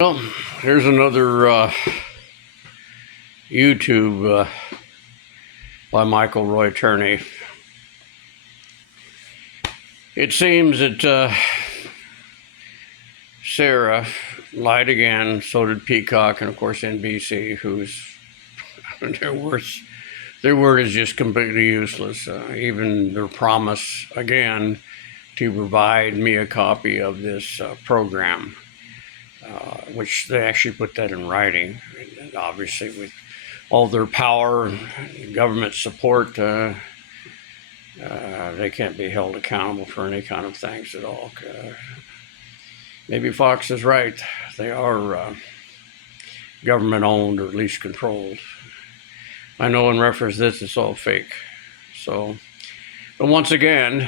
Well, here's another YouTube by Michael Roy Turney. It seems that Sarah lied again, so did Peacock, and of course NBC, who's their word is just completely useless. Even their promise again to provide me a copy of this program. Which they actually put that in writing. And obviously, with all their power and government support, they can't be held accountable for any kind of things at all. Maybe Fox is right. They are government owned or at least controlled. I know in reference to this, it's all fake. So, but once again,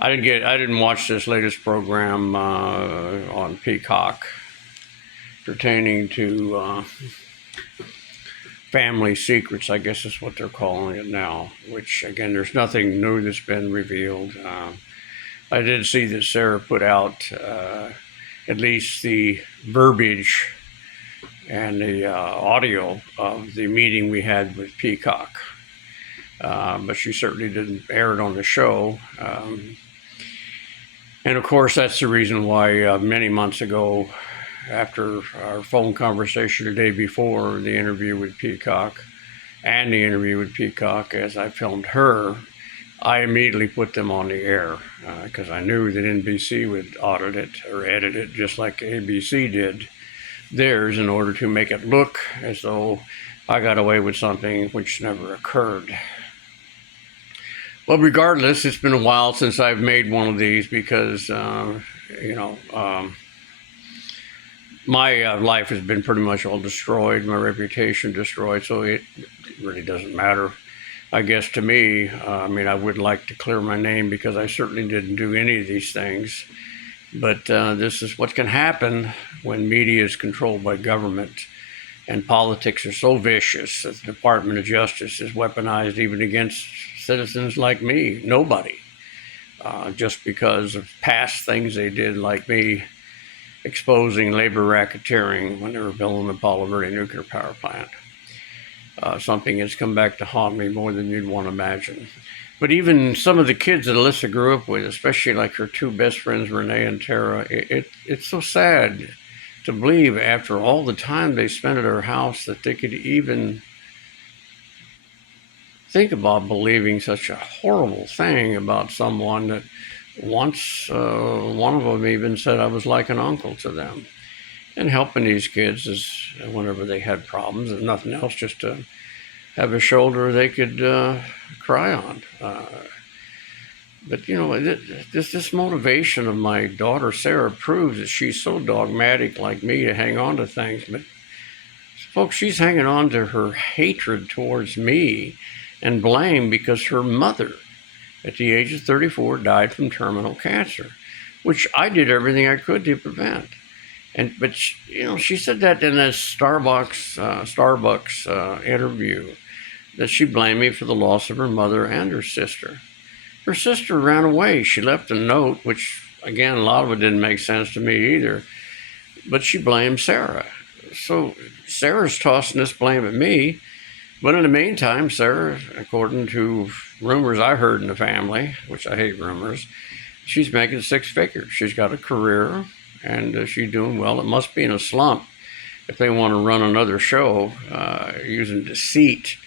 I didn't watch this latest program on Peacock pertaining to family secrets, I guess is what they're calling it now, which again, there's nothing new that's been revealed. I did see that Sarah put out at least the verbiage and the audio of the meeting we had with Peacock. But she certainly didn't air it on the show. And of course, that's the reason why many months ago, after our phone conversation the day before the interview with Peacock and the interview with Peacock, as I filmed her, I immediately put them on the air because I knew that NBC would audit it or edit it just like ABC did theirs in order to make it look as though I got away with something which never occurred. Well, regardless, it's been a while since I've made one of these because, my life has been pretty much all destroyed, my reputation destroyed, so it really doesn't matter. I guess to me, I would like to clear my name because I certainly didn't do any of these things. But this is what can happen when media is controlled by government and politics are so vicious that the Department of Justice is weaponized even against citizens like me, nobody, just because of past things they did, like me exposing labor racketeering when they were building the Palo Verde nuclear power plant. Something that's come back to haunt me more than you'd want to imagine. But even some of the kids that Alyssa grew up with, especially like her two best friends, Renee and Tara, it's so sad to believe after all the time they spent at her house that they could even think about believing such a horrible thing about someone that once one of them even said I was like an uncle to them. And helping these kids is whenever they had problems, if nothing else, just to have a shoulder they could cry on. But this motivation of my daughter Sarah proves that she's so dogmatic like me to hang on to things. But folks, she's hanging on to her hatred towards me and blame because her mother, at the age of 34, died from terminal cancer, which I did everything I could to prevent. But she said that in a Starbucks interview, that she blamed me for the loss of her mother and her sister. Her sister ran away. She left a note, which again, a lot of it didn't make sense to me either. But she blamed Sarah. So Sarah's tossing this blame at me. But in the meantime, Sarah, according to rumors I heard in the family, which I hate rumors, she's making six figures. She's got a career, and she's doing well. It must be in a slump if they want to run another show using deceit,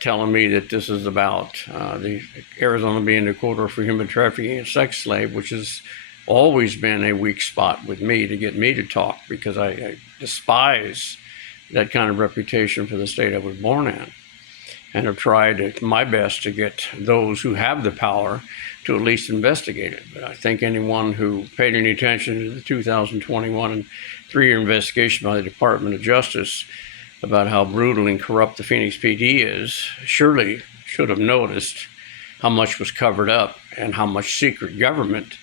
telling me that this is about the Arizona being the corridor for human trafficking and sex slave, which has always been a weak spot with me to get me to talk because I despise that kind of reputation for the state I was born in, and have tried my best to get those who have the power to at least investigate it. But I think anyone who paid any attention to the 2021 and 3-year investigation by the Department of Justice about how brutal and corrupt the Phoenix PD is surely should have noticed how much was covered up and how much secret government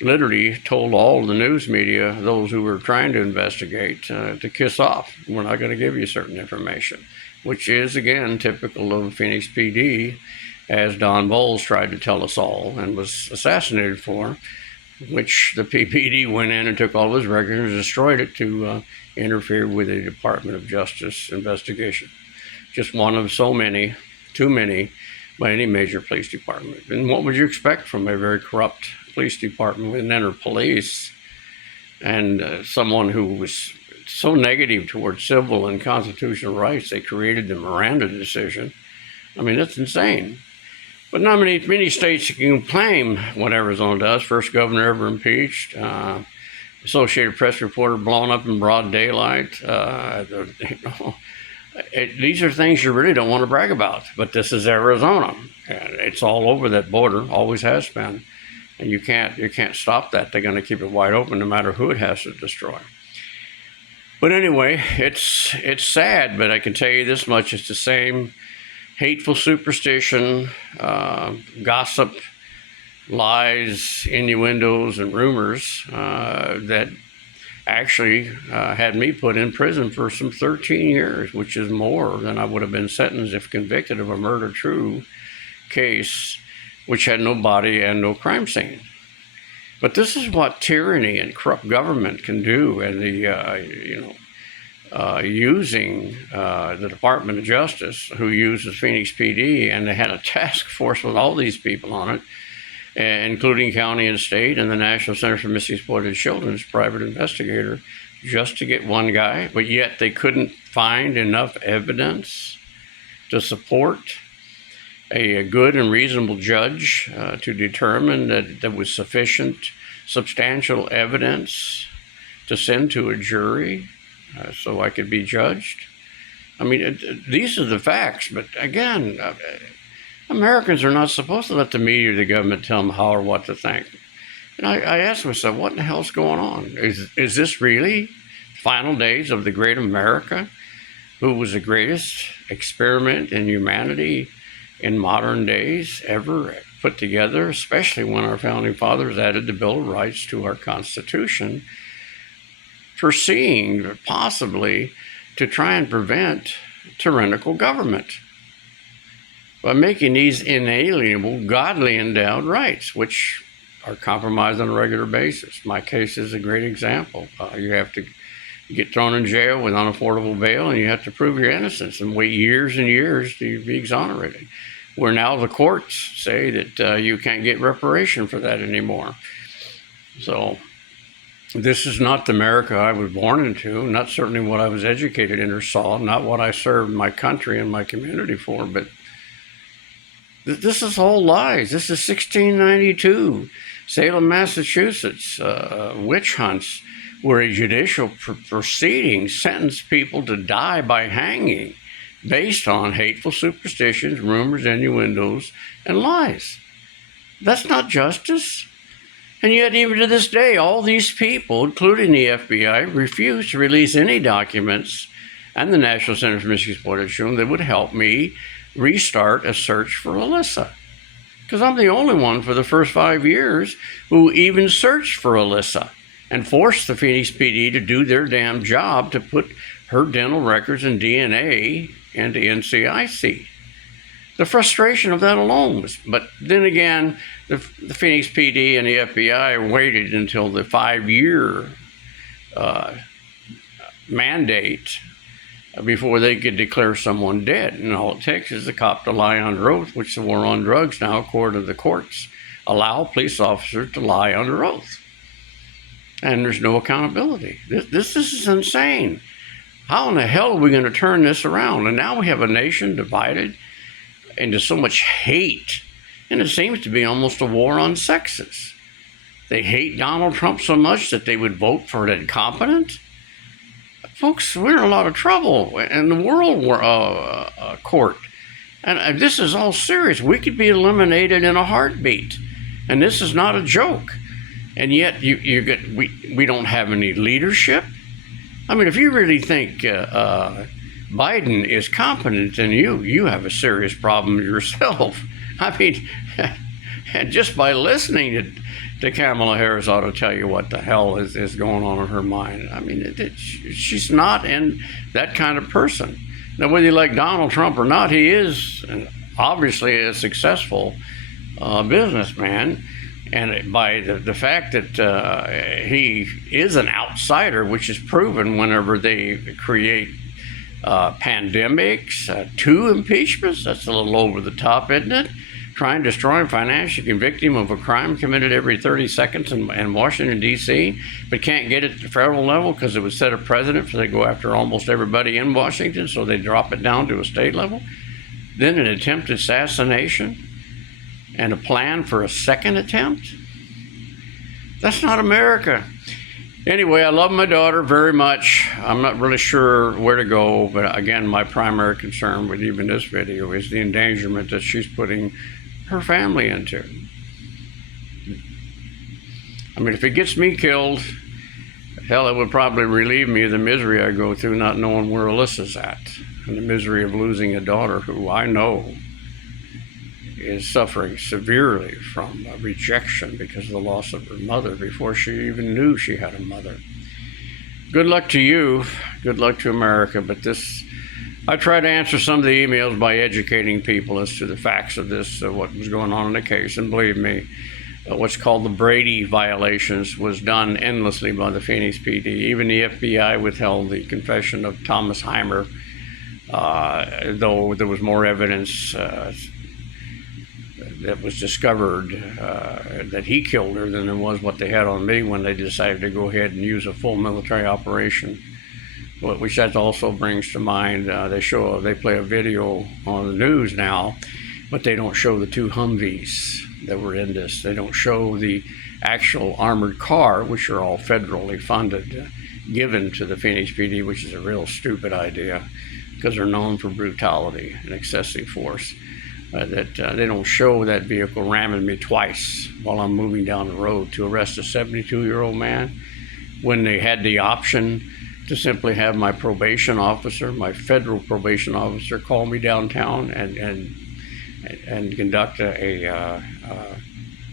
literally told all the news media, those who were trying to investigate, to kiss off. We're not going to give you certain information, which is, again, typical of Phoenix PD, as Don Bowles tried to tell us all and was assassinated for which the PPD went in and took all of his records and destroyed it to interfere with the Department of Justice investigation. Just one of so many, too many, by any major police department. And what would you expect from a very corrupt police department with an inner police and someone who was so negative towards civil and constitutional rights, they created the Miranda decision. I mean, that's insane. But not many states can claim what Arizona does. First governor ever impeached. Associated Press reporter blown up in broad daylight. These are things you really don't want to brag about. But this is Arizona. It's all over that border, always has been. And you can't stop that. They're going to keep it wide open no matter who it has to destroy. But anyway, it's sad, but I can tell you this much. It's the same hateful superstition, gossip, lies, innuendos, and rumors that actually had me put in prison for some 13 years, which is more than I would have been sentenced if convicted of a murder true case, which had no body and no crime scene. But this is what tyranny and corrupt government can do, and using the Department of Justice, who uses Phoenix PD, and they had a task force with all these people on it, including county and state, and the National Center for Missing Exploited Children's private investigator, just to get one guy. But yet they couldn't find enough evidence to support a good and reasonable judge to determine that there was sufficient substantial evidence to send to a jury so I could be judged. I mean, these are the facts, but again, Americans are not supposed to let the media or the government tell them how or what to think. And I asked myself, what in the hell's going on? Is this really final days of the great America, who was the greatest experiment in humanity in modern days ever put together, especially when our founding fathers added the Bill of Rights to our Constitution, foreseeing possibly to try and prevent tyrannical government by making these inalienable, godly endowed rights, which are compromised on a regular basis. My case is a great example. You have to get thrown in jail with unaffordable bail, and you have to prove your innocence and wait years and years to be exonerated. Where now the courts say that you can't get reparation for that anymore. So this is not the America I was born into, not certainly what I was educated in or saw, not what I served my country and my community for, but this is all lies. This is 1692, Salem, Massachusetts, witch hunts, where a judicial proceeding sentenced people to die by hanging based on hateful superstitions, rumors, innuendos, and lies. That's not justice. And yet, even to this day, all these people, including the FBI, refuse to release any documents, and the National Center for Missing Exploited Children, that would help me restart a search for Alyssa. Because I'm the only one for the first 5 years who even searched for Alyssa and forced the Phoenix PD to do their damn job to put her dental records and DNA into NCIC. The frustration of that alone was, but then again, the Phoenix PD and the FBI waited until the 5-year mandate before they could declare someone dead. And all it takes is the cop to lie under oath, which the war on drugs now, according to the courts, allow police officers to lie under oath. And there's no accountability. This is insane. How in the hell are we going to turn this around? And now we have a nation divided into so much hate. And it seems to be almost a war on sexes. They hate Donald Trump so much that they would vote for an incompetent. Folks, we're in a lot of trouble in the world court. And this is all serious. We could be eliminated in a heartbeat. And this is not a joke. And yet we don't have any leadership. I mean, if you really think Biden is competent, then you have a serious problem yourself. I mean, and just by listening to Kamala Harris ought to tell you what the hell is going on in her mind. I mean, she's not that kind of person. Now, whether you like Donald Trump or not, he is obviously a successful businessman. And by the fact that he is an outsider, which is proven whenever they create pandemics, 2 impeachments, that's a little over the top, isn't it? Try and destroy him financially, convict him of a crime committed every 30 seconds in Washington, D.C., but can't get it at the federal level because it would set a precedent for they go after almost everybody in Washington, so they drop it down to a state level. Then an attempted assassination and a plan for a second attempt? That's not America. Anyway, I love my daughter very much. I'm not really sure where to go, but again, my primary concern with even this video is the endangerment that she's putting her family into. I mean, if it gets me killed, hell, it would probably relieve me of the misery I go through not knowing where Alyssa's at, and the misery of losing a daughter who I know is suffering severely from rejection because of the loss of her mother before she even knew she had a mother. Good luck to you. Good luck to America. But I try to answer some of the emails by educating people as to the facts of this, what was going on in the case. And believe me, what's called the Brady violations was done endlessly by the Phoenix PD. Even the FBI withheld the confession of Thomas Heimer, though there was more evidence that was discovered that he killed her than there was what they had on me when they decided to go ahead and use a full military operation. Which that also brings to mind, they play a video on the news now, but they don't show the 2 Humvees that were in this. They don't show the actual armored car, which are all federally funded, given to the Phoenix PD, which is a real stupid idea because they're known for brutality and excessive force. They don't show that vehicle ramming me twice while I'm moving down the road to arrest a 72-year-old man when they had the option to simply have my probation officer, my federal probation officer, call me downtown and conduct an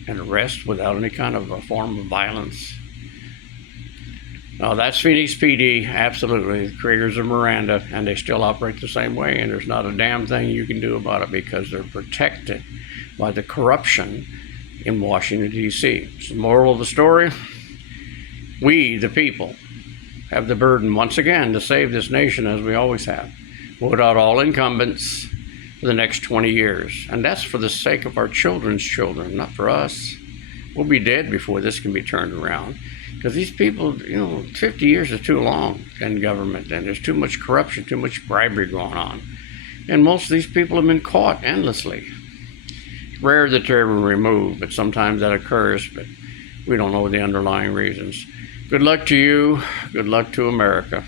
arrest without any kind of a form of violence. No, that's Phoenix PD, absolutely. The creators of Miranda, and they still operate the same way, and there's not a damn thing you can do about it because they're protected by the corruption in Washington, D.C. So the moral of the story, we, the people, have the burden once again to save this nation as we always have. Vote out all incumbents for the next 20 years. And that's for the sake of our children's children, not for us. We'll be dead before this can be turned around. Because these people, 50 years is too long in government, and there's too much corruption, too much bribery going on. And most of these people have been caught endlessly. It's rare that they're ever removed, but sometimes that occurs, but we don't know the underlying reasons. Good luck to you. Good luck to America.